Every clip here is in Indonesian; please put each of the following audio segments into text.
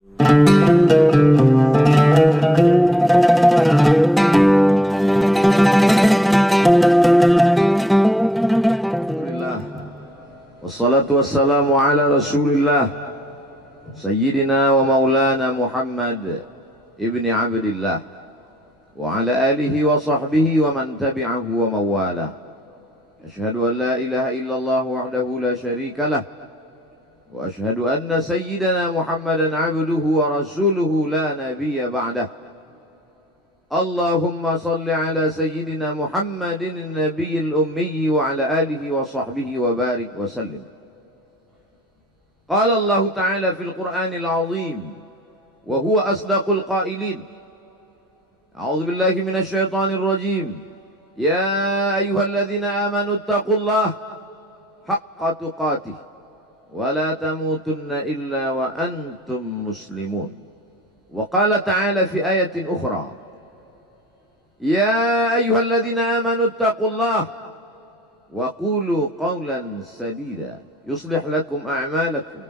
Wassalatu wassalamu ala Rasulillah Sayyidina wa maulana Muhammad ibni Abdillah wa ala alihi wa sahbihi wa man tabi'ahu wa mawala. Ashhadu an la ilaha illallah wahdahu la sharika lah wa ashhadu anna sayyidana Muhammadan abduhu wa rasuluhu la nabiyya ba'dah. Allahumma salli ala sayyidina Muhammadin nabiyil ummi wa ala alihi wa sahbihi wa barik wa sallim. Qala Allah Ta'ala fil Qur'anil Azim wa huwa asdaqul qailin. A'udzu billahi minasy syaithanir rajim. Ya ayyuhalladzina amanu taqullaha haqqa tuqatih wa la tamutunna illa wa antum muslimun. Wa qala ta'ala fi ayatin ukhra. Ya ayyuhalladzina amanu taqullaha wa qulu qawlan sadida yuslih lakum a'malakum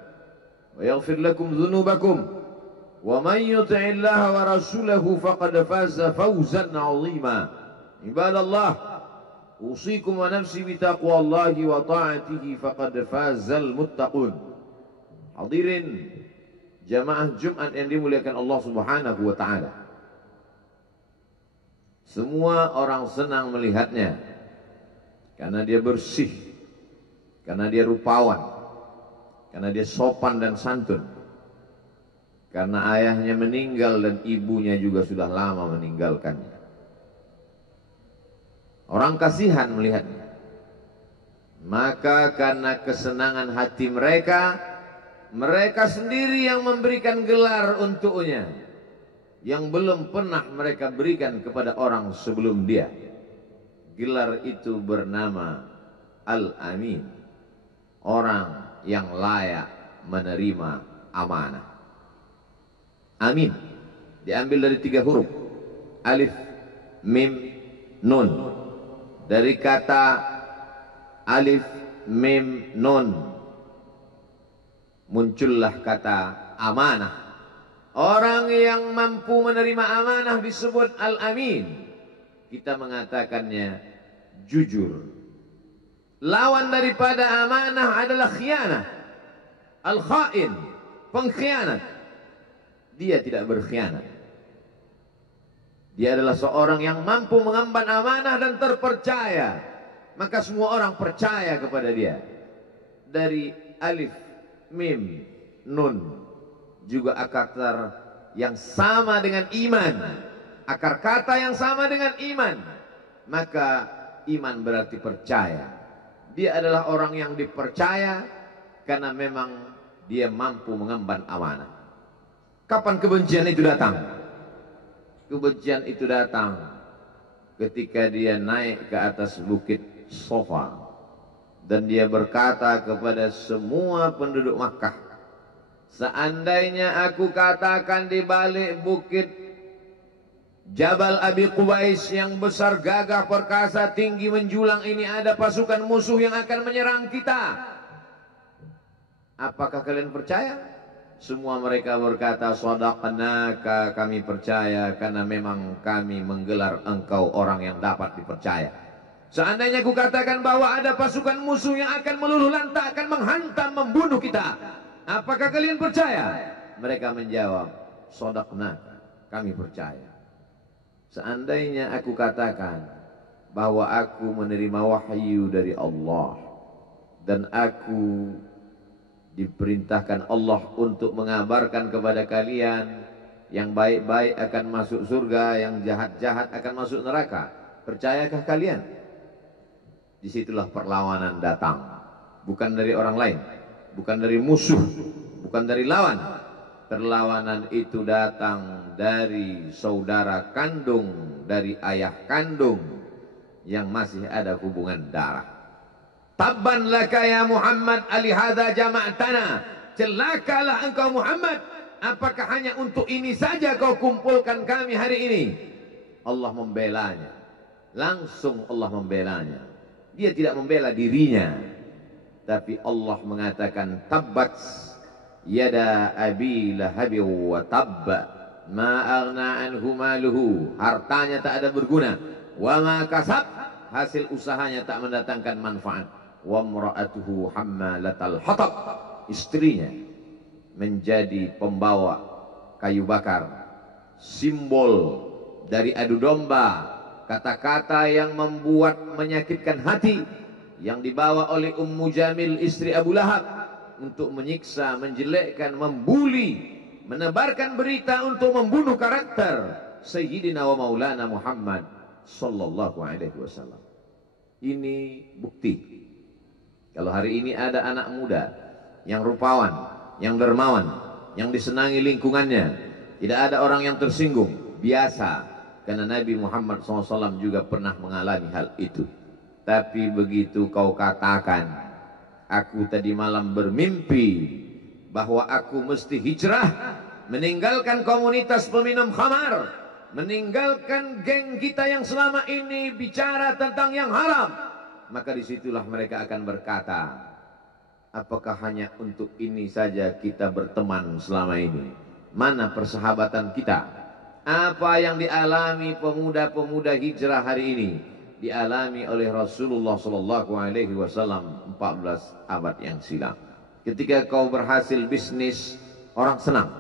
wa yaghfir lakum dhunubakum wa man yuti'illaha wa rasulahu faqad faza fawzan 'azima. Ibadallah, usikum wa nafsi bi taqwallahi wa ta'atihi faqad fazal muttaqun. Hadirin jamaah Jumat yang dimuliakan Allah Subhanahu wa taala. Semua orang senang melihatnya karena dia bersih, karena dia rupawan, karena dia sopan dan santun, karena ayahnya meninggal dan ibunya juga sudah lama meninggalkannya. Orang kasihan melihatnya. Maka karena kesenangan hati mereka, mereka sendiri yang memberikan gelar untuknya yang belum pernah mereka berikan kepada orang sebelum dia. Gelar itu bernama Al-Amin, orang yang layak menerima amanah. Amin diambil dari 3 huruf, alif, mim, nun. Dari kata alif, mim, nun muncullah kata amanah. Orang yang mampu menerima amanah disebut Al-Amin. Kita mengatakannya jujur. Lawan daripada amanah adalah khianah. Al-Khain, pengkhianat. Dia tidak berkhianat. Dia adalah seorang yang mampu mengemban amanah dan terpercaya. Maka semua orang percaya kepada dia. Dari alif, mim, nun juga akar yang sama dengan iman. Akar kata yang sama dengan iman. Maka iman berarti percaya. Dia adalah orang yang dipercaya karena memang dia mampu mengemban amanah. Kapan kebencian itu datang? Kebencian itu datang ketika dia naik ke atas bukit Safa dan dia berkata kepada semua penduduk Makkah, seandainya aku katakan di balik bukit Jabal Abi Qubais yang besar, gagah, perkasa, tinggi, menjulang ini ada pasukan musuh yang akan menyerang kita, apakah kalian percaya? Semua mereka berkata, shadaqnaka, kami percaya karena memang kami menggelar engkau orang yang dapat dipercaya. Seandainya aku katakan bahwa ada pasukan musuh yang akan meluluh lantakkan, menghantam, membunuh kita, apakah kalian percaya? Mereka menjawab, shadaqnaka, kami percaya. Seandainya aku katakan bahwa aku menerima wahyu dari Allah dan aku diperintahkan Allah untuk mengabarkan kepada kalian yang baik-baik akan masuk surga, yang jahat-jahat akan masuk neraka, percayakah kalian? Disitulah perlawanan datang, bukan dari orang lain, bukan dari musuh, bukan dari lawan. Perlawanan itu datang dari saudara kandung, dari ayah kandung yang masih ada hubungan darah. Tabban laka ya Muhammad alihada jama'tana. Celakalah engkau Muhammad, apakah hanya untuk ini saja kau kumpulkan kami hari ini? Allah membelanya. Langsung Allah membelanya. Dia tidak membela dirinya, tapi Allah mengatakan tabbat yada abi lahab wa tabb ma aghna anhu maluhu, hartanya tak ada berguna, wa ma kasab, hasil usahanya tak mendatangkan manfaat, wa imra'atuhu hammalatal hatab, istrinya menjadi pembawa kayu bakar, simbol dari adu domba, kata-kata yang membuat menyakitkan hati yang dibawa oleh Ummu Jamil istri Abu Lahab untuk menyiksa, menjelekkan, membuli, menebarkan berita untuk membunuh karakter Sayyidina wa Maulana Muhammad sallallahu alaihi wasallam. Ini bukti kalau hari ini ada anak muda yang rupawan, yang dermawan, yang disenangi lingkungannya, tidak ada orang yang tersinggung, biasa, karena Nabi Muhammad SAW juga pernah mengalami hal itu. Tapi begitu kau katakan, aku tadi malam bermimpi bahwa aku mesti hijrah, meninggalkan komunitas peminum khamar, meninggalkan geng kita yang selama ini bicara tentang yang haram, maka disitulah mereka akan berkata, apakah hanya untuk ini saja kita berteman selama ini? Mana persahabatan kita? Apa yang dialami pemuda-pemuda hijrah hari ini dialami oleh Rasulullah sallallahu alaihi wasallam 14 abad yang silam. Ketika kau berhasil bisnis, orang senang.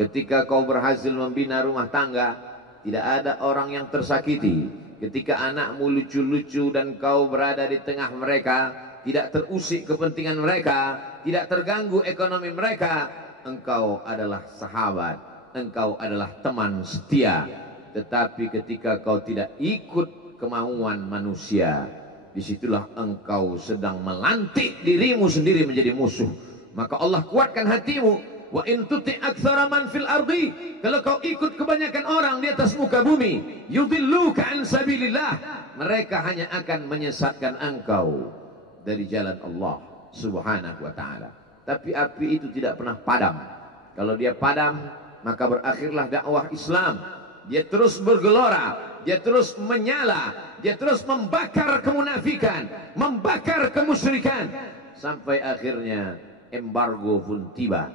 Ketika kau berhasil membina rumah tangga, tidak ada orang yang tersakiti. Ketika anakmu lucu-lucu dan kau berada di tengah mereka, tidak terusik kepentingan mereka, tidak terganggu ekonomi mereka, engkau adalah sahabat, engkau adalah teman setia. Tetapi ketika kau tidak ikut kemauan manusia, disitulah engkau sedang melantik dirimu sendiri menjadi musuh. Maka Allah kuatkan hatimu. Wa in tuti aktsara man fil ardi, kalau kau ikut kebanyakan orang di atas muka bumi, yudilluka an sabilillah, mereka hanya akan menyesatkan engkau dari jalan Allah subhanahu wa ta'ala. Tapi api itu tidak pernah padam. Kalau dia padam, maka berakhirlah dakwah Islam. Dia terus bergelora, dia terus menyala, dia terus membakar kemunafikan, membakar kemusyrikan, sampai akhirnya embargo pun tiba.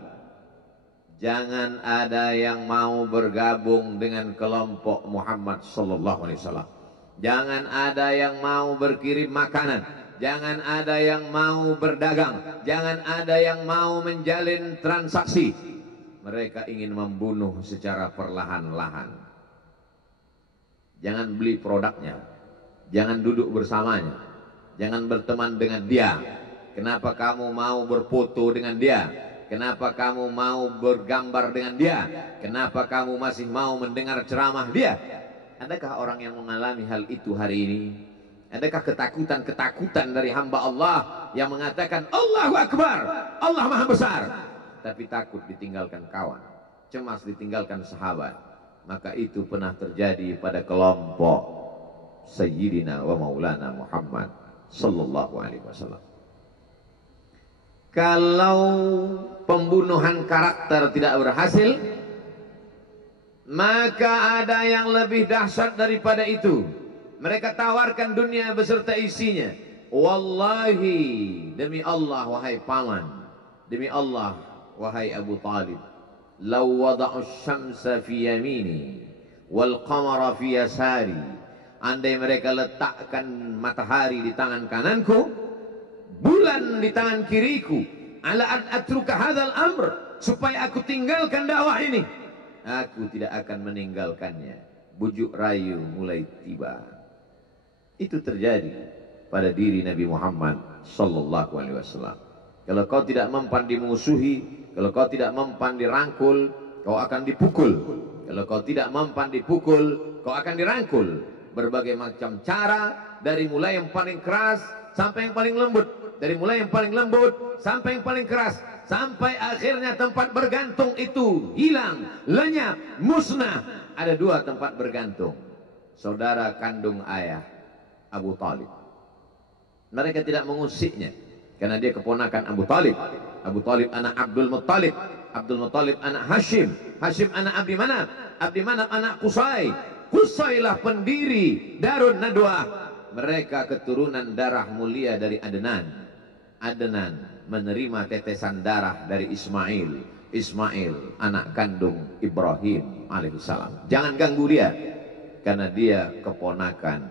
Jangan ada yang mau bergabung dengan kelompok Muhammad sallallahu alaihi wasallam. Jangan ada yang mau berkirim makanan, jangan ada yang mau berdagang, jangan ada yang mau menjalin transaksi. Mereka ingin membunuh secara perlahan-lahan. Jangan beli produknya, jangan duduk bersamanya, jangan berteman dengan dia. Kenapa kamu mau berfoto dengan dia? Kenapa kamu mau bergambar dengan dia? Kenapa kamu masih mau mendengar ceramah dia? Adakah orang yang mengalami hal itu hari ini? Adakah ketakutan-ketakutan dari hamba Allah yang mengatakan Allahu Akbar, Allah Maha Besar, tapi takut ditinggalkan kawan, cemas ditinggalkan sahabat? Maka itu pernah terjadi pada kelompok Sayyidina wa Maulana Muhammad sallallahu alaihi wasallam. Kalau pembunuhan karakter tidak berhasil, maka ada yang lebih dahsyat daripada itu. Mereka tawarkan dunia beserta isinya. Wallahi, demi Allah wahai paman, demi Allah wahai Abu Talib, law wada'u syamsa fi yamini wal qamara fi yasari, andai mereka letakkan matahari di tangan kananku, bulan di tangan kiriku, ala an atruka hadzal amr, supaya aku tinggalkan dakwah ini, aku tidak akan meninggalkannya. Bujuk rayu mulai tiba. Itu terjadi pada diri Nabi Muhammad sallallahu alaihi wasallam. Kalau kau tidak mempan dimusuhi, kalau kau tidak mempan dirangkul, kau akan dipukul. Kalau kau tidak mempan dipukul, kau akan dirangkul. Berbagai macam cara, dari mulai yang paling keras sampai yang paling lembut, dari mulai yang paling lembut sampai yang paling keras, sampai akhirnya tempat bergantung itu hilang, lenyap, musnah. Ada dua tempat bergantung, saudara kandung ayah Abu Talib. Mereka tidak mengusiknya karena dia keponakan Abu Talib. Abu Talib anak Abdul Muttalib, Abdul Muttalib anak Hashim, Hashim anak Abdi Manaf, Abdi Manaf anak Qusay, Qusaylah pendiri Darun Nadwah. Mereka keturunan darah mulia dari Adnan. Adnan menerima tetesan darah dari Ismail. Ismail anak kandung Ibrahim alaihissalam. Jangan ganggu dia, karena dia keponakan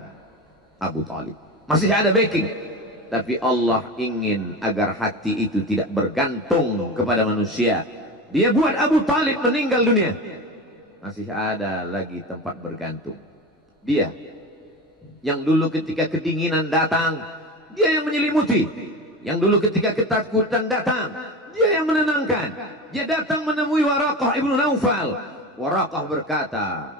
Abu Talib. Masih ada backing, tapi Allah ingin agar hati itu tidak bergantung kepada manusia. Dia buat Abu Talib meninggal dunia, masih ada lagi tempat bergantung. Dia yang dulu ketika kedinginan datang, dia yang menyelimuti. Yang dulu ketika ketakutan datang, dia yang menenangkan. Dia datang menemui Waraqah ibnu Naufal. Waraqah berkata,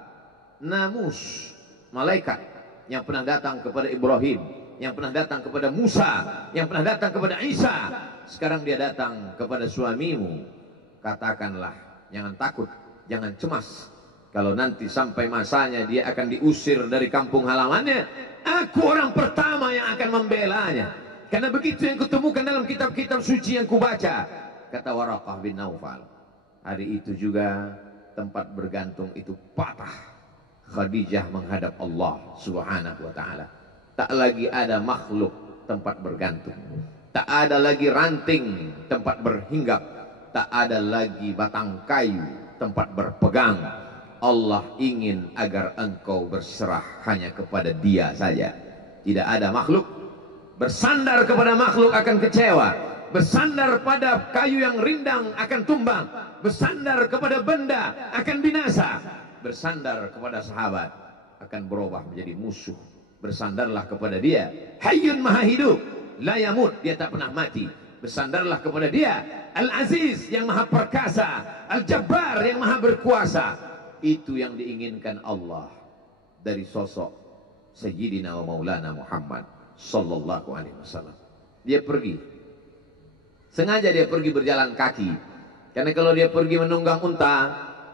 Namus, malaikat yang pernah datang kepada Ibrahim, yang pernah datang kepada Musa, yang pernah datang kepada Isa, sekarang dia datang kepada suamimu. Katakanlah, jangan takut, jangan cemas. Kalau nanti sampai masanya dia akan diusir dari kampung halamannya, aku orang pertama yang akan membelanya. Karena begitu yang kutemukan dalam kitab-kitab suci yang kubaca. Kata Waraqah bin Naufal. Hari itu juga tempat bergantung itu patah. Khadijah menghadap Allah subhanahu wa ta'ala. Tak lagi ada makhluk tempat bergantung. Tak ada lagi ranting tempat berhinggap. Tak ada lagi batang kayu tempat berpegang. Allah ingin agar engkau berserah hanya kepada Dia saja. Tidak ada makhluk. Bersandar kepada makhluk akan kecewa. Bersandar pada kayu yang rindang akan tumbang. Bersandar kepada benda akan binasa. Bersandar kepada sahabat akan berubah menjadi musuh. Bersandarlah kepada Dia, Hayyun Maha Hidup, la yamut, Dia tak pernah mati. Bersandarlah kepada Dia, Al-Aziz yang Maha Perkasa, Al-Jabbar yang Maha Berkuasa. Itu yang diinginkan Allah dari sosok Sayyidina wa Maulana Muhammad sallallahu alaihi wasallam. Dia pergi. Sengaja dia pergi berjalan kaki. Karena kalau dia pergi menunggang unta,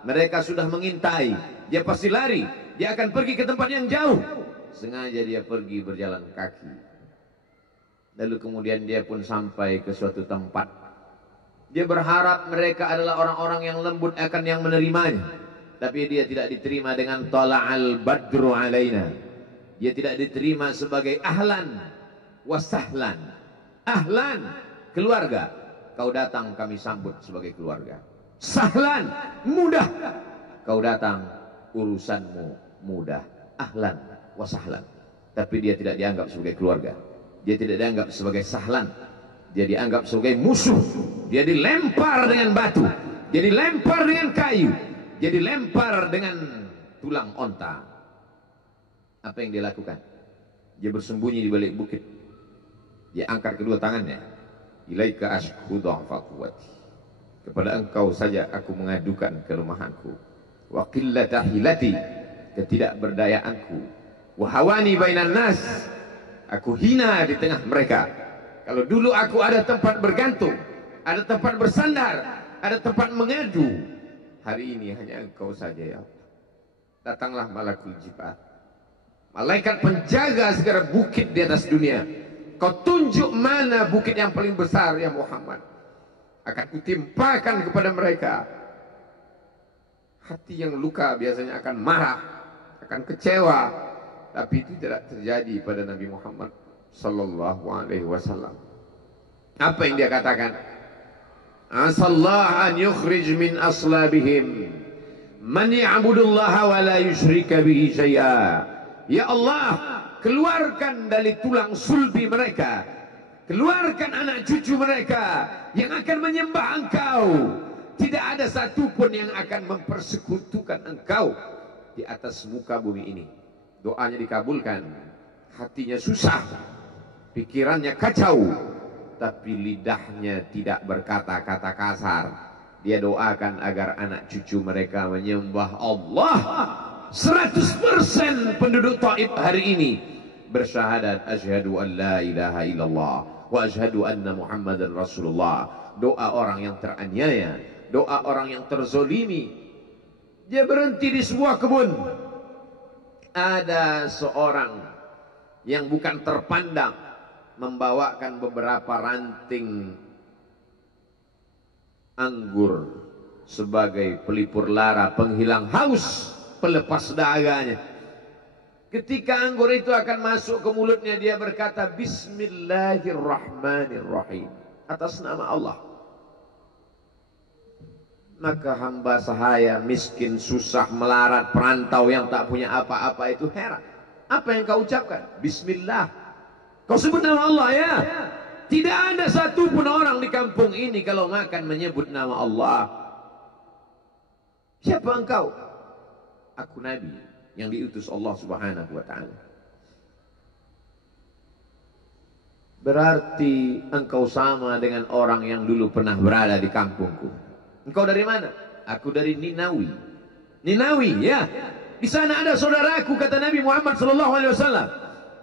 mereka sudah mengintai. Dia pasti lari. Dia akan pergi ke tempat yang jauh. Sengaja dia pergi berjalan kaki. Lalu kemudian dia pun sampai ke suatu tempat. Dia berharap mereka adalah orang-orang yang lembut akan yang menerimanya. Tapi dia tidak diterima dengan tala'al badru alaina. Dia tidak diterima sebagai ahlan wasahlan. Ahlan, keluarga, kau datang kami sambut sebagai keluarga. Sahlan, mudah, kau datang urusanmu mudah. Ahlan wa sahlan. Tapi dia tidak dianggap sebagai keluarga. Dia tidak dianggap sebagai sahlan. Dia dianggap sebagai musuh. Dia dilempar dengan batu. Dia dilempar dengan kayu. Dia dilempar dengan tulang onta. Apa yang dia lakukan? Dia bersembunyi di balik bukit. Dia angkat kedua tangannya. Ilaika ashku dha'fa quwwati. Kepada engkau saja aku mengadukan kelemahanku. Wa qillata hilati, ketidakberdayaanku. Wa hawani bainan nas, aku hina di tengah mereka. Kalau dulu aku ada tempat bergantung, ada tempat bersandar, ada tempat mengadu, hari ini hanya engkau saja ya Allah. Datanglah malakul jibal, malaikat penjaga segala bukit di atas dunia. Kau tunjuk mana bukit yang paling besar ya Muhammad. Akan kutimpakan kepada mereka. Hati yang luka biasanya akan marah, akan kecewa. Tapi itu tidak terjadi pada Nabi Muhammad sallallahu alaihi wasallam. Apa yang dia katakan? Asallah an yukhrij min aslabihim man ya'budullaha wa la yusyrika bihi syai'a. Ya Allah, keluarkan dari tulang sulbi mereka, keluarkan anak cucu mereka yang akan menyembah engkau. Tidak ada satupun yang akan mempersekutukan engkau di atas muka bumi ini. Doanya dikabulkan, hatinya susah, pikirannya kacau, tapi lidahnya tidak berkata-kata kasar. Dia doakan agar anak cucu mereka menyembah Allah. 100% penduduk Taif hari ini bersyahadat asyhadu an la ilaha illallah wa asyhadu anna Muhammadan Rasulullah. Doa orang yang teraniaya, doa orang yang terzolimi. Dia berhenti di sebuah kebun. Ada seorang yang bukan terpandang membawakan beberapa ranting anggur sebagai pelipur lara, penghilang haus, pelepas daganya. Ketika anggur itu akan masuk ke mulutnya, dia berkata Bismillahirrahmanirrahim, atas nama Allah. Maka hamba sahaya miskin, susah, melarat, perantau yang tak punya apa-apa itu heran. Apa yang kau ucapkan? Bismillah. Kau sebut nama Allah ya. Tidak ada satupun orang di kampung ini kalau makan menyebut nama Allah. Siapa engkau? Aku Nabi yang diutus Allah Subhanahu wa ta'ala. Berarti engkau sama dengan orang yang dulu pernah berada di kampungku. Engkau dari mana? Aku dari Ninawi. Ninawi, ya. Di sana ada saudaraku, kata Nabi Muhammad SAW.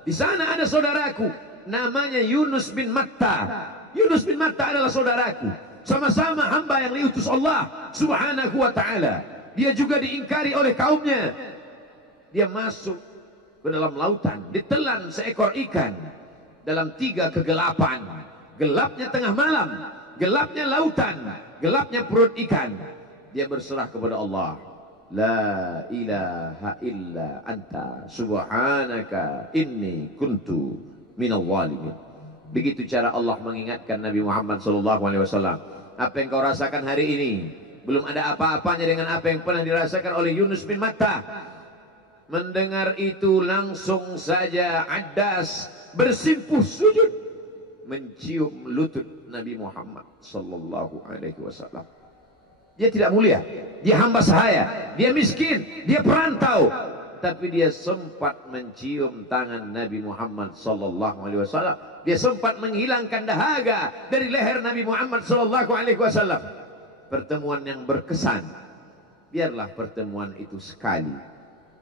Di sana ada saudaraku, namanya Yunus bin Matta. Yunus bin Matta adalah saudaraku. Sama-sama hamba yang diutus Allah Subhanahu wa ta'ala. Dia juga diingkari oleh kaumnya. Dia masuk ke dalam lautan, ditelan seekor ikan dalam 3 kegelapan. Gelapnya tengah malam, gelapnya lautan, gelapnya perut ikan. Dia berserah kepada Allah. La ilaha illa anta subhanaka inni kuntu minal zalimin. Begitu cara Allah mengingatkan Nabi Muhammad SAW. Apa yang kau rasakan hari ini belum ada apa-apanya dengan apa yang pernah dirasakan oleh Yunus bin Matta. Mendengar itu langsung saja Adas bersimpuh sujud mencium lutut Nabi Muhammad sallallahu alaihi wasallam. Dia tidak mulia, dia hamba sahaya, dia miskin, dia perantau, tapi dia sempat mencium tangan Nabi Muhammad sallallahu alaihi wasallam. Dia sempat menghilangkan dahaga dari leher Nabi Muhammad sallallahu alaihi wasallam. Pertemuan yang berkesan. Biarlah pertemuan itu sekali,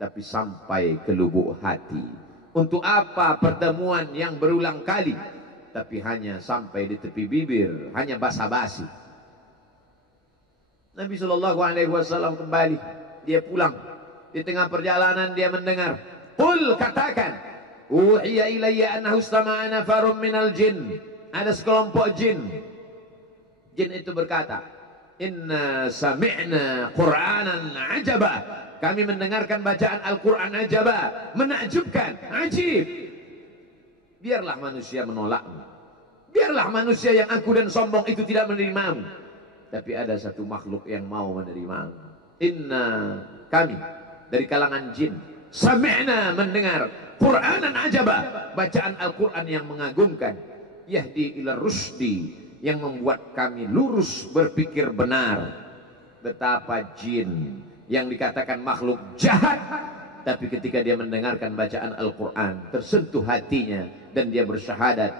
tapi sampai ke lubuk hati. Untuk apa pertemuan yang berulang kali, tapi hanya sampai di tepi bibir, hanya basa-basi. Nabi SAW kembali, dia pulang. Di tengah perjalanan dia mendengar, qul, katakan, uhiya ilayya annahu istama'a nafarun minal jin. Ada sekelompok jin. Jin itu berkata, inna sami'na qur'anan ajaba. Kami mendengarkan bacaan Al-Quran ajaba, menakjubkan, ajib. Biarlah manusia menolakmu, biarlah manusia yang angkuh dan sombong itu tidak menerimamu, tapi ada satu makhluk yang mau menerimamu. Inna, kami dari kalangan jin, sami'na, mendengar Qur'anan ajaba, bacaan Al-Quran yang mengagumkan, yahdi ila rusdi, yang membuat kami lurus berpikir benar. Betapa jin yang dikatakan makhluk jahat, tapi ketika dia mendengarkan bacaan Al-Quran tersentuh hatinya dan dia bersyahadat,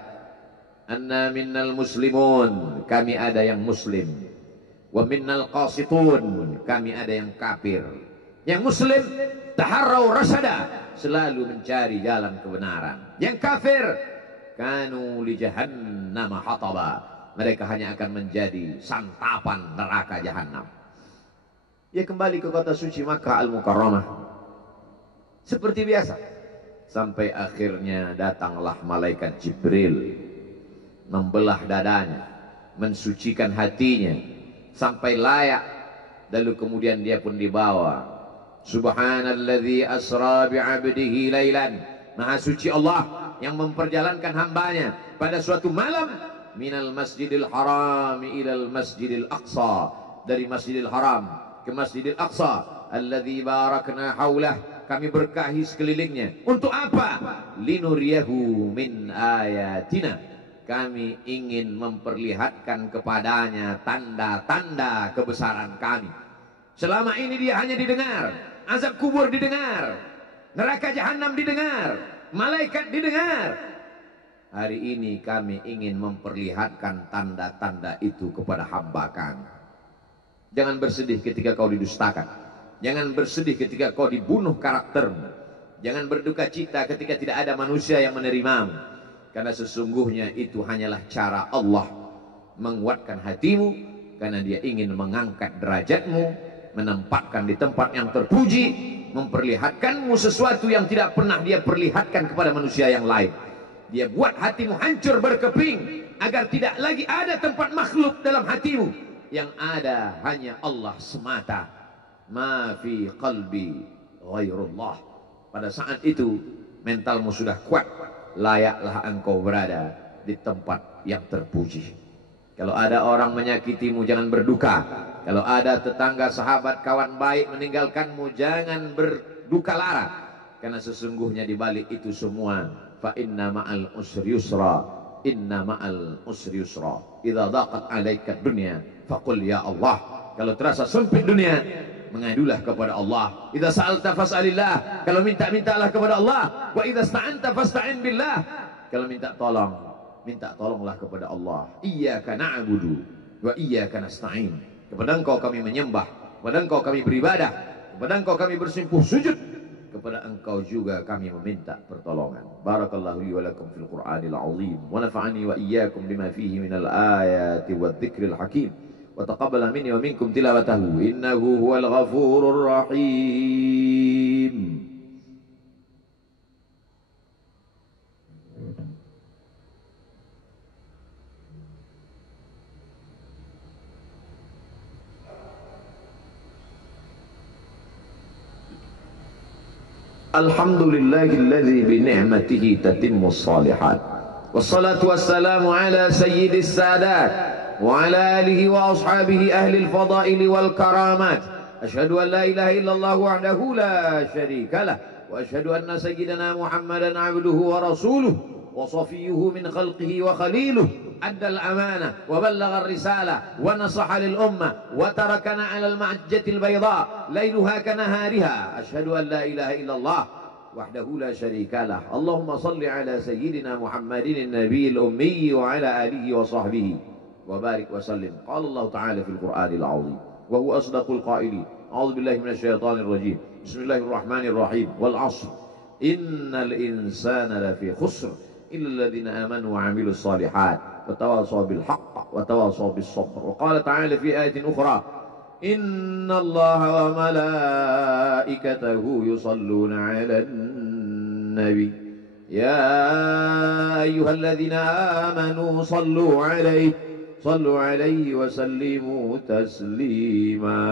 anna minnal muslimun, kami ada yang muslim, wa minnal qasitun, kami ada yang kafir. Yang muslim taharrau rasada, selalu mencari jalan kebenaran. Yang kafir kanu li jahannam hataba, mereka hanya akan menjadi santapan neraka jahanam. Dia kembali ke kota suci Makkah Al-Mukarramah seperti biasa, sampai akhirnya datanglah malaikat Jibril, membelah dadanya, mensucikan hatinya sampai layak, lalu kemudian dia pun dibawa. Subhanalladzi asra bi'abdihi lailan, maha suci Allah yang memperjalankan hambanya pada suatu malam, minal masjidil haram ilal masjidil aqsa, dari masjidil haram ke Masjidil Aqsa, alladzi barakna haulah, kami berkahi sekelilingnya. Untuk apa? Linuriyahu min ayatina, kami ingin memperlihatkan kepadanya tanda-tanda kebesaran kami. Selama ini dia hanya didengar, azab kubur didengar, neraka jahanam didengar, malaikat didengar. Hari ini kami ingin memperlihatkan tanda-tanda itu kepada hamba kami. Jangan bersedih ketika kau didustakan. Jangan bersedih ketika kau dibunuh karaktermu. Jangan berduka cita ketika tidak ada manusia yang menerimamu. Karena sesungguhnya itu hanyalah cara Allah menguatkan hatimu, karena dia ingin mengangkat derajatmu, menempatkan di tempat yang terpuji, memperlihatkanmu sesuatu yang tidak pernah dia perlihatkan kepada manusia yang lain. Dia buat hatimu hancur berkeping, agar tidak lagi ada tempat makhluk dalam hatimu. Yang ada hanya Allah semata. Ma fi qalbi ghairullah, pada saat itu mentalmu sudah kuat, layaklah engkau berada di tempat yang terpuji. Kalau ada orang menyakitimu, jangan berduka. Kalau ada tetangga, sahabat, kawan baik meninggalkanmu, jangan berduka lara. Karena sesungguhnya di balik itu semua, fa inna ma'al usri yusra, inna ma'al usri yusra. Idza daqat 'alaika dunya, faqul ya Allah. Kalau terasa sempit dunia, mengadulah kepada Allah. Idza sa'alta fas'alillah. Kalau minta-mintalah kepada Allah. Wa idza sta'anta fasta'in billah. Kalau minta tolong, minta tolonglah kepada Allah. Iyyaka na'budu wa iyyaka nasta'in. Kepada Engkau kami menyembah, kepada Engkau kami beribadah, kepada Engkau kami bersimpuh sujud, kepada Engkau juga kami meminta pertolongan. Barakallahu li wa lakum fil Qur'anil azim wa nafa'ani wa iyyakum bima fihi minal ayati wadh-dhikril hakim wa taqabbala minni wa minkum tilawatahu innahu huwal ghafurur rahim. Alhamdulillahilladzi bini'matihi tatimmus shalihat. Wassalatu wassalamu ala sayyidis sadat wa ala alihi wa ashabihi ahlil fadaili wal karamat. Asyhadu an la ilaha illallah wahdahu la syarika lah wa asyhadu anna sayyidana Muhammadan abduhu wa rasuluh wa safiyyuhu min khalqihi wa khaliluh. أدى الأمانة وبلغ الرسالة ونصح للأمة وتركنا على المحجة البيضاء ليلها كنهارها. أشهد أن لا إله إلا الله وحده لا شريك له. اللهم صل على سيدنا محمد النبي الأمي وعلى آله وصحبه وبارك وسلم. قال الله تعالى في القرآن العظيم وهو أصدق القائلين أعوذ بالله من الشيطان الرجيم بسم الله الرحمن الرحيم والعصر إن الإنسان لفي خسر إلا الذين آمنوا وعملوا الصالحات وتواصوا بالحق وتواصوا بالصبر. وقال تعالى في آية أخرى إن الله وملائكته يصلون على النبي يا أيها الذين آمنوا صلوا عليه وسلموا تسليما.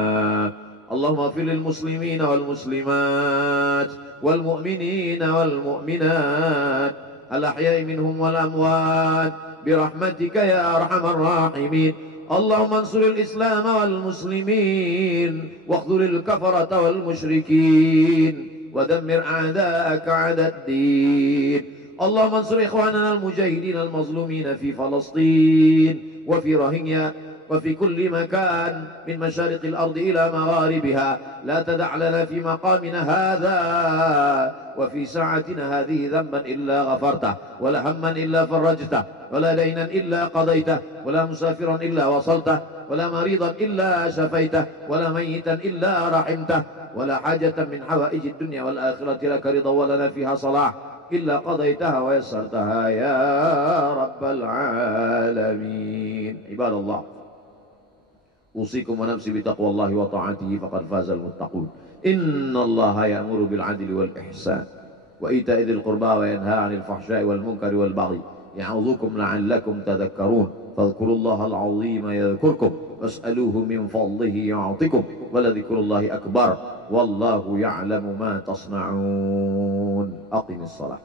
اللهم اغفر للمسلمين والمسلمات والمؤمنين والمؤمنات الأحياء منهم والأموات برحمتك يا أرحم الراحمين. اللهم انصر الإسلام والمسلمين واخذل الكفرة والمشركين ودمر أعداءك أعداء الدين. اللهم انصر إخواننا المجاهدين المظلومين في فلسطين وفي روهينيا وفي كل مكان من مشارق الأرض إلى مغاربها. لا تدع لنا في مقامنا هذا وفي ساعتنا هذه ذنبا إلا غفرته ولا هما إلا فرجته ولا دينا إلا قضيته ولا مسافرا إلا وصلته ولا مريضا إلا شفيته ولا ميتا إلا رحمته ولا حاجة من حوائج الدنيا والآخرة لك رضا ولنا فيها صلاح إلا قضيتها ويسرتها يا رب العالمين. عباد الله أوصيكم ونفسي بتقوى الله وطاعته فقد فاز المتقون. إن الله يأمر بالعدل والإحسان وإيتاء ذي القربى وينهى عن الفحشاء والمنكر والبغي يعظكم لعلكم تذكرون. فاذكروا الله العظيم يذكركم واسألوه من فضله يعطكم ولذكر الله أكبر والله يعلم ما تصنعون. أقم الصلاة.